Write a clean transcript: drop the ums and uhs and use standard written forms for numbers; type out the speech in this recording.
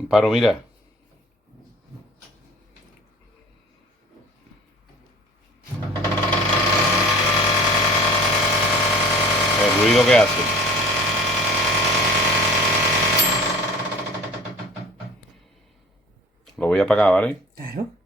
Amparo, mira. El ruido que hace. Lo voy a apagar, ¿vale? Claro.